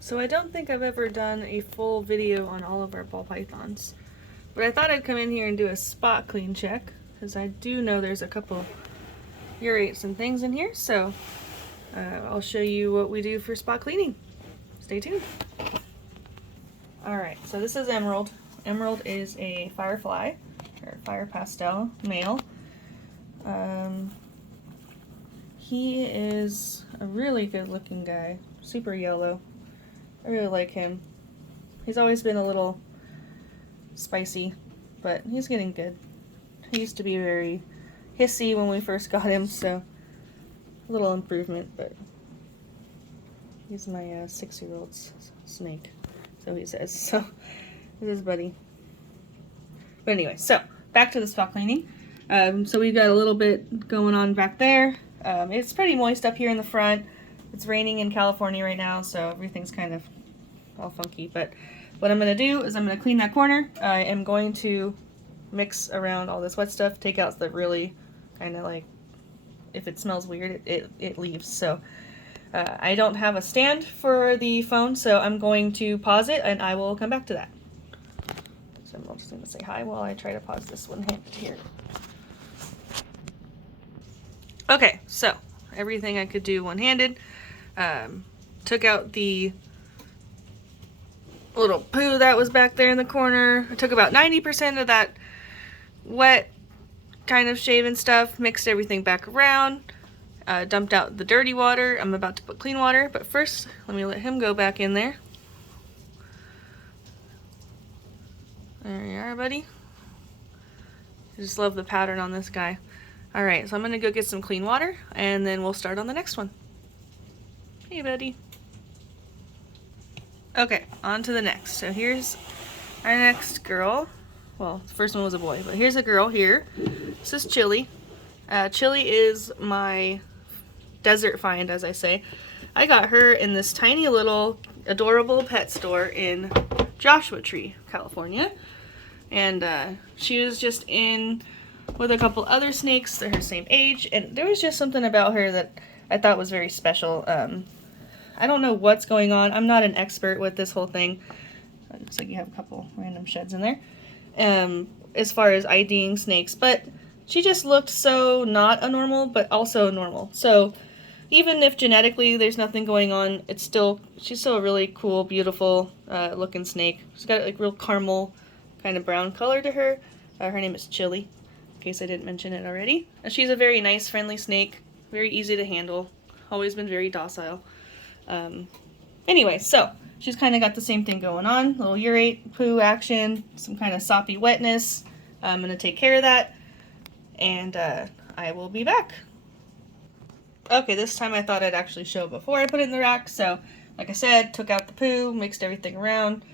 So I don't think I've ever done a full video on all of our ball pythons, but I thought I'd come in here and do a spot clean check, because I do know there's a couple urates and things in here, so I'll show you what we do for spot cleaning. Stay tuned. Alright, so this is Emerald. Emerald is a firefly, or fire pastel male. He is a really good looking guy, super yellow. I really like him. He's always been a little spicy, but he's getting good. He used to be very hissy when we first got him, so a little improvement, but he's my 6-year-old snake, so he says. So this is Buddy. But anyway, so back to the spot cleaning. So we've got a little bit going on back there. It's pretty moist up here in the front. It's raining in California right now, so everything's kind of all funky. But what I'm going to do is I'm going to clean that corner. I am going to mix around all this wet stuff, take out the really kind of like, if it smells weird, it leaves. So I don't have a stand for the phone, so I'm going to pause it and I will come back to that. So I'm just going to say hi while I try to pause this one-handed here. Okay, so everything I could do one-handed. Took out the little poo that was back there in the corner. I took about 90% of that wet kind of shaven stuff, mixed everything back around, dumped out the dirty water. I'm about to put clean water, but first let me let him go back in there. There you are, buddy. I just love the pattern on this guy. Alright, so I'm going to go get some clean water, and then we'll start on the next one. Hey, buddy. Okay, on to the next. So here's our next girl. Well, the first one was a boy, but here's a girl here. This is Chili. Chili is my desert find, as I say. I got her in this tiny little adorable pet store in Joshua Tree, California. And she was just in with a couple other snakes. They're her same age, and there was just something about her that I thought was very special. I don't know what's going on. I'm not an expert with this whole thing. It looks like you have a couple random sheds in there. As far as IDing snakes, but she just looked so not a normal, but also normal. So even if genetically there's nothing going on, she's still a really cool, beautiful looking snake. She's got like real caramel kind of brown color to her. Her name is Chili, in case I didn't mention it already. And she's a very nice, friendly snake, very easy to handle, always been very docile. Anyway, so she's kind of got the same thing going on, little urate, poo action, some kind of soppy wetness. I'm going to take care of that, and I will be back. Okay, this time I thought I'd actually show it before I put it in the rack, so like I said, took out the poo, mixed everything around.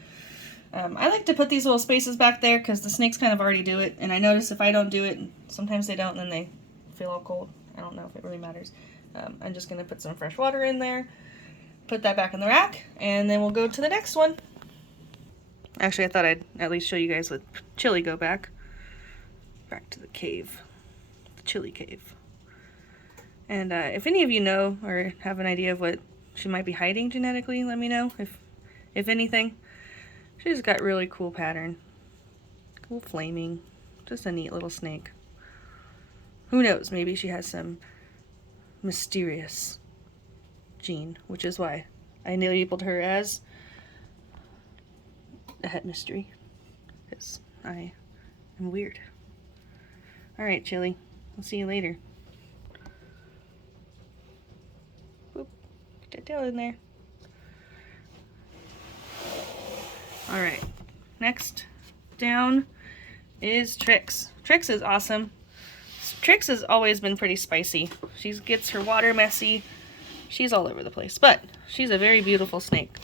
I like to put these little spaces back there because the snakes kind of already do it, and I notice if I don't do it, sometimes they don't, and then they feel all cold. I don't know if it really matters. I'm just going to put some fresh water in there, put that back in the rack, and then we'll go to the next one. Actually, I thought I'd at least show you guys let Chili go back. Back to the cave. The Chili cave. And if any of you know or have an idea of what she might be hiding genetically, let me know, if anything. She's got really cool pattern. Cool flaming. Just a neat little snake. Who knows, maybe she has some mysterious gene, which is why I labeled her as a het mystery, because I am weird. Alright, Chili. I'll see you later. Whoop. Get that tail in there. Alright. Next down is Trix. Trix is awesome. Trix has always been pretty spicy. She gets her water messy. She's all over the place, but she's a very beautiful snake.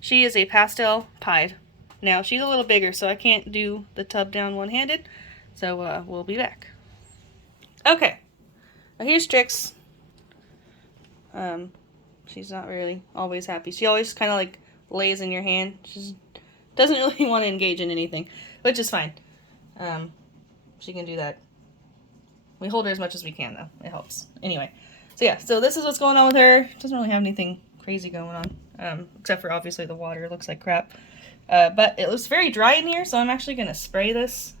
She is a pastel pied. Now, she's a little bigger, so I can't do the tub down one-handed, so we'll be back. Okay, now here's Trix. She's not really always happy. She always kind of like lays in your hand. She doesn't really want to engage in anything, which is fine. She can do that. We hold her as much as we can, though. It helps. Anyway, so yeah, so this is what's going on with her. Doesn't really have anything crazy going on. Except for obviously the water looks like crap. But it was very dry in here, so I'm actually going to spray this.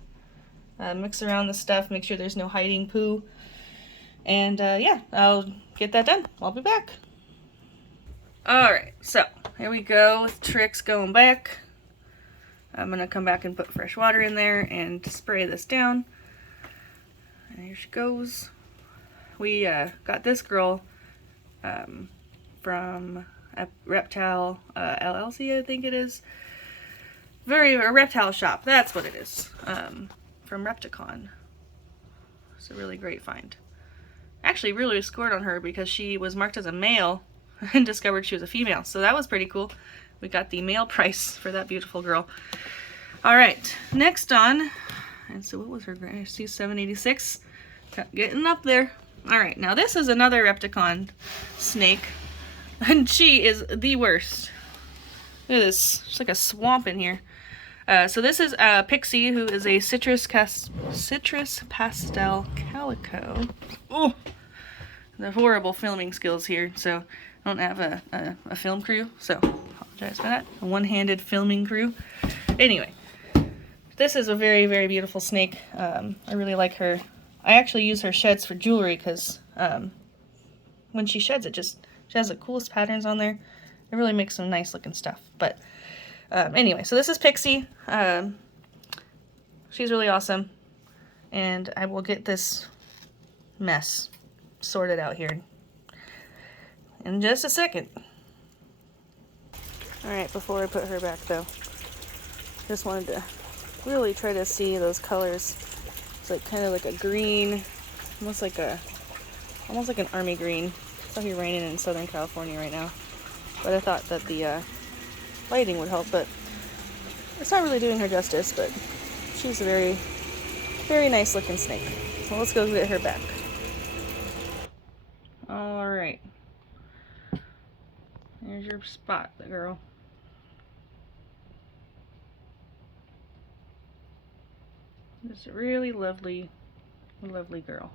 Mix around the stuff, make sure there's no hiding poo. And yeah, I'll get that done. I'll be back. Alright, so here we go with Trix going back. I'm going to come back and put fresh water in there and spray this down. And here she goes. We got this girl from Reptile LLC, I think it is. A reptile shop, that's what it is. From Repticon. It's a really great find. Actually really scored on her because she was marked as a male and discovered she was a female. So that was pretty cool. We got the male price for that beautiful girl. Alright, next on, and so what was her grade? C786. Getting up there. Alright, now this is another Repticon snake. And she is the worst. Look at this. It's like a swamp in here. So this is Pixie, who is a citrus pastel calico. Oh, the horrible filming skills here. So I don't have a film crew, so apologize for that. A one-handed filming crew. Anyway, this is a very, very beautiful snake. I really like her. I actually use her sheds for jewelry because when she sheds it, she has the coolest patterns on there. It really makes some nice looking stuff. But anyway, so this is Pixie. She's really awesome. And I will get this mess sorted out here in just a second. Alright, before I put her back though, just wanted to really try to see those colors. It's like kind of like a green, almost like an army green. It's out here raining in Southern California right now. But I thought that the lighting would help, but it's not really doing her justice, but she's a very, very nice looking snake. So let's go get her back. Alright. There's your spot, girl. This really lovely, lovely girl.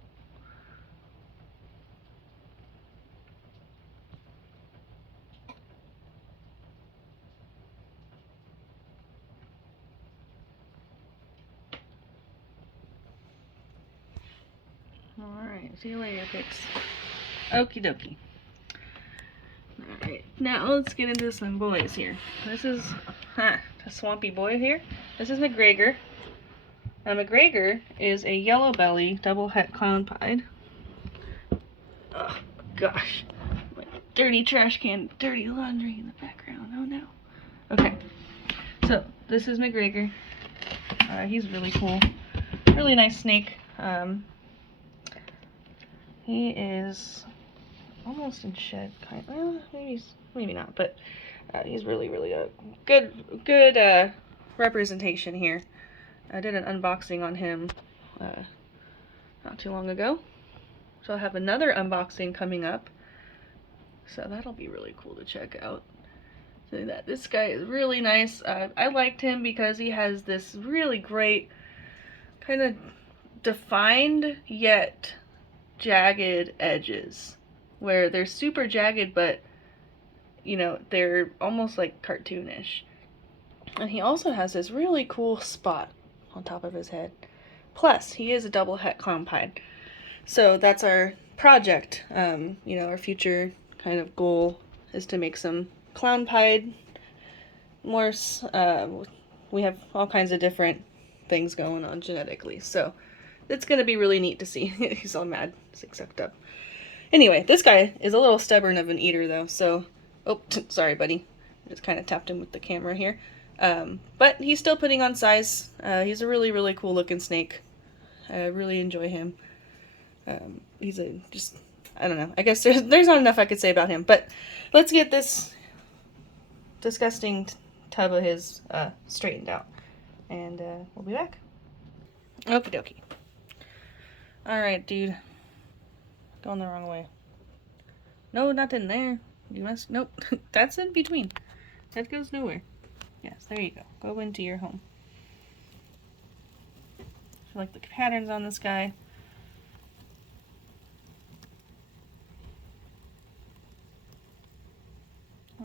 Alright, see you later, Pix. Okie dokie. Alright, now let's get into some boys here. This is a swampy boy here. This is McGregor. Now McGregor is a yellow belly double het clown pied. Oh gosh. My dirty trash can, dirty laundry in the background. Oh no. Okay. So this is McGregor. He's really cool. Really nice snake. He is almost in shed, kind of. Well, maybe not, but he's really a good representation here. I did an unboxing on him not too long ago, so I'll have another unboxing coming up. So that'll be really cool to check out. So this guy is really nice. I liked him because he has this really great kind of defined yet jagged edges, where they're super jagged, but you know, they're almost like cartoonish. And he also has this really cool spot on top of his head. Plus, he is a double het clown pied. So that's our project. You know, our future kind of goal is to make some clown pied morse. We have all kinds of different things going on genetically, so it's gonna be really neat to see. He's all mad, he's sucked up. Anyway, this guy is a little stubborn of an eater though, so oh, sorry buddy, just kind of tapped him with the camera here. But he's still putting on size. He's a really cool looking snake. I really enjoy him. He's I don't know, I guess there's not enough I could say about him, but let's get this disgusting tub of his straightened out, and we'll be back. Okie dokie. Alright, dude. Going the wrong way. No, nothing there. You must... Nope. That's in between. That goes nowhere. Yes, there you go. Go into your home. I like the patterns on this guy.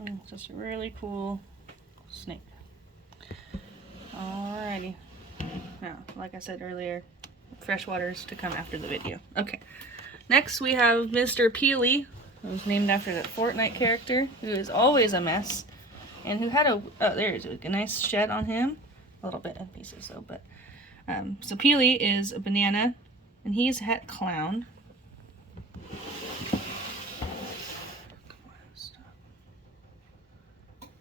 It's just a really cool snake. Alrighty. Now, like I said earlier, freshwater's to come after the video. Okay. Next we have Mr. Peely, who's named after that Fortnite character, who is always a mess, and who had a, oh, there's a nice shed on him. A little bit in pieces though, but, so Peely is a banana, and he's Het Clown.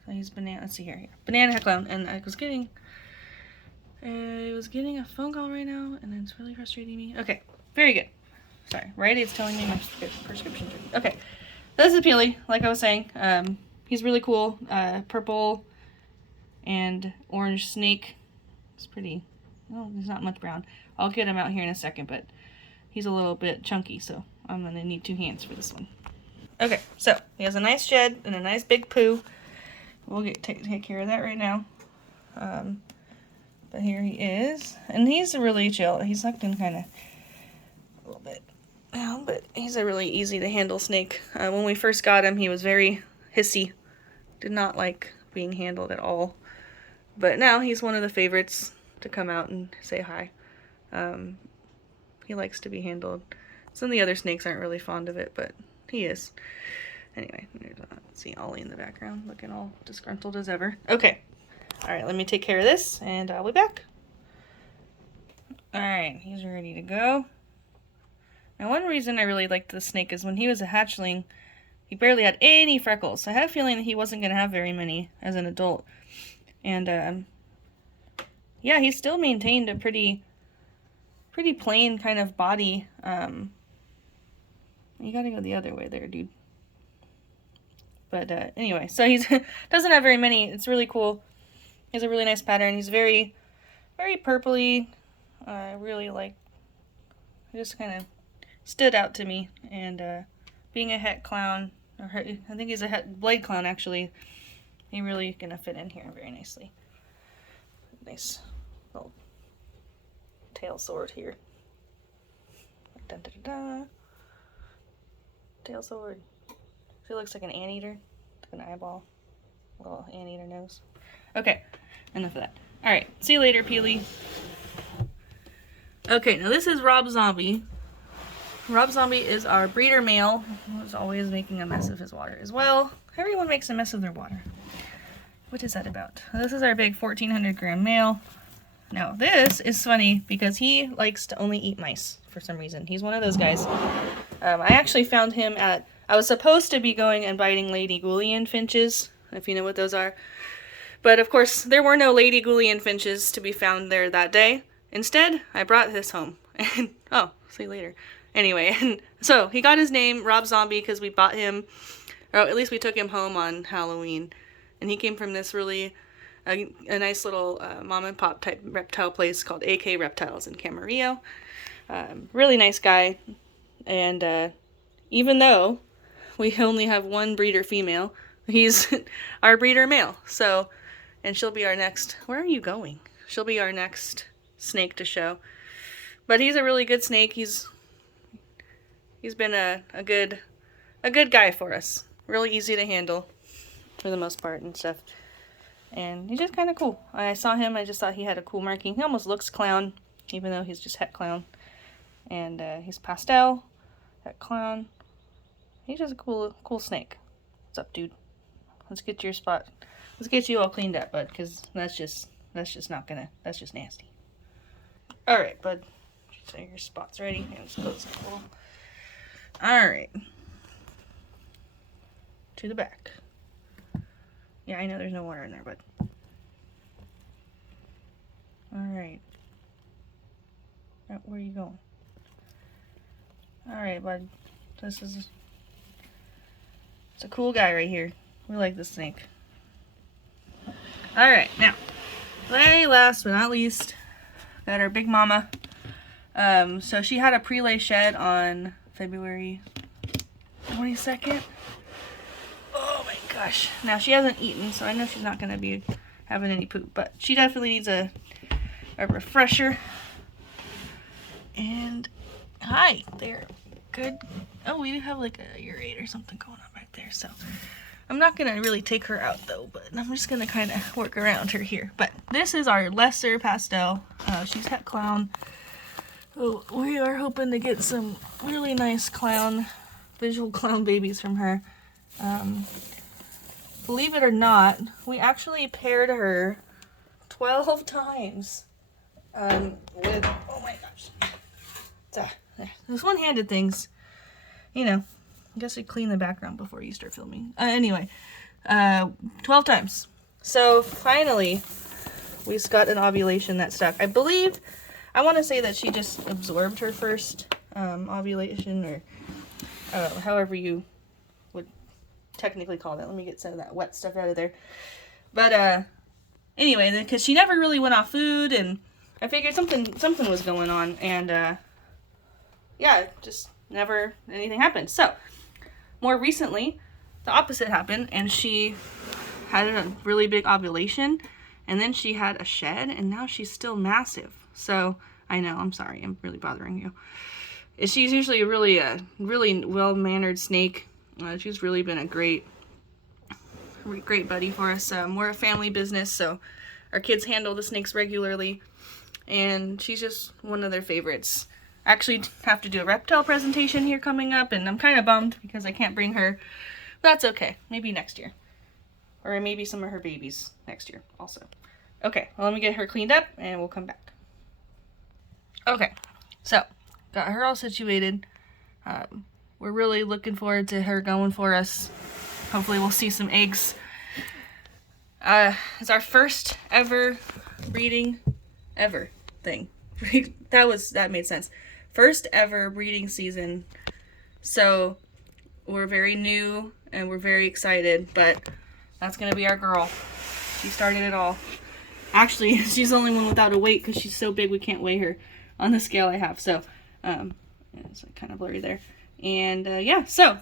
So he's banana, let's see here, banana Het Clown, and I was getting a phone call right now, and it's really frustrating me. Okay, very good. Sorry, Rite Aid's telling me my prescription's ready. Okay, this is Peely, like I was saying. He's really cool. Purple and orange snake. It's pretty, well, there's not much brown. I'll get him out here in a second, but he's a little bit chunky, so I'm gonna need 2 hands for this one. Okay, so he has a nice shed and a nice big poo. We'll take care of that right now. But here he is, and he's really chill. He's sucked in kind of a little bit now, but he's a really easy to handle snake. When we first got him, he was very hissy, did not like being handled at all. But now he's one of the favorites to come out and say hi. He likes to be handled. Some of the other snakes aren't really fond of it, but he is. Anyway, there's see Ollie in the background, looking all disgruntled as ever. Okay. Alright, let me take care of this, and I'll be back. Alright, he's ready to go. Now, one reason I really liked this snake is when he was a hatchling, he barely had any freckles. So I had a feeling that he wasn't going to have very many as an adult. And, yeah, he still maintained a pretty plain kind of body. You gotta go the other way there, dude. But, anyway, so he doesn't have very many. It's really cool. He has a really nice pattern. He's very, very purpley. Really like, just kind of stood out to me. And being a Het Clown, or I think he's a Het Blade Clown actually, he really gonna fit in here very nicely. Nice little tail sword here. Dun, dun, dun, dun. Tail sword. He looks like an anteater, like an eyeball, little anteater nose. Okay, enough of that. Alright, see you later, Peely. Okay, now this is Rob Zombie. Rob Zombie is our breeder male, who's always making a mess of his water as well. Everyone makes a mess of their water. What is that about? This is our big 1,400 gram male. Now, this is funny because he likes to only eat mice for some reason. He's one of those guys. I actually found him at, I was supposed to be going and biting Lady Gouldian finches, if you know what those are. But of course, there were no Lady Gouldian finches to be found there that day. Instead, I brought this home. And, oh, see you later. Anyway, and so he got his name, Rob Zombie, because we bought him, or at least we took him home on Halloween. And he came from this really, a nice little mom and pop type reptile place called AK Reptiles in Camarillo. Really nice guy. And even though we only have one breeder female, he's our breeder male. So, and she'll be our next, where are you going? She'll be our next snake to show. But he's a really good snake. He's been a good guy for us. Really easy to handle for the most part and stuff. And he's just kind of cool. I saw him, I just thought he had a cool marking. He almost looks clown, even though he's just Het Clown. And he's pastel, Het Clown. He's just a cool snake. What's up, dude? Let's get your spot. Let's get you all cleaned up, bud, because that's just not gonna, that's just nasty. Alright, bud. So your spot's ready. And let's close it a little. Alright. To the back. Yeah, I know there's no water in there, but. Alright. Where are you going? Alright, bud. It's a cool guy right here. We like this snake. Alright, now, very last but not least, got our big mama. So she had a pre-lay shed on February 22nd. Oh my gosh. Now she hasn't eaten, so I know she's not going to be having any poop, but she definitely needs a refresher. And hi there. Good. Oh, we do have like a urate or something going on right there. So I'm not gonna really take her out though, but I'm just gonna kind of work around her here. But this is our lesser pastel. She's Het Clown. Oh, we are hoping to get some really nice visual clown babies from her. Believe it or not, we actually paired her 12 times with, oh my gosh, those one-handed things, you know, I guess I clean the background before you start filming. Anyway, 12 times. So finally, we just got an ovulation that stuck. I want to say that she just absorbed her first ovulation, or however you would technically call that. Let me get some of that wet stuff out of there. But anyway, because she never really went off food, and I figured something was going on, and yeah, just never anything happened. So more recently, the opposite happened, and she had a really big ovulation, and then she had a shed, and now she's still massive. So I know, I'm sorry, I'm really bothering you. She's usually a really well-mannered snake. She's really been a great buddy for us. We're a family business, so our kids handle the snakes regularly, and she's just one of their favorites. I actually have to do a reptile presentation here coming up, and I'm kind of bummed because I can't bring her. But that's okay. Maybe next year. Or maybe some of her babies next year also. Okay, well, let me get her cleaned up, and we'll come back. Okay, so got her all situated. We're really looking forward to her going for us. Hopefully we'll see some eggs. It's our first ever breeding ever thing. That made sense. First ever breeding season. So we're very new and we're very excited, but that's gonna be our girl. She started it all. Actually, she's the only one without a weight because she's so big we can't weigh her on the scale I have. So it's kind of blurry there. And yeah, so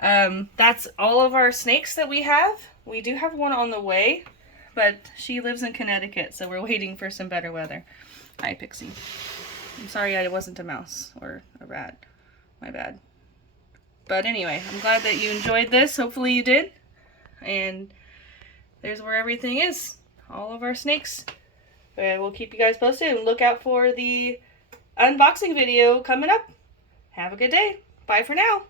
that's all of our snakes that we have. We do have one on the way, but she lives in Connecticut, so we're waiting for some better weather. Hi, Pixie. I'm sorry I wasn't a mouse or a rat. My bad. But anyway, I'm glad that you enjoyed this. Hopefully you did. And there's where everything is. All of our snakes. We'll keep you guys posted, and look out for the unboxing video coming up. Have a good day. Bye for now.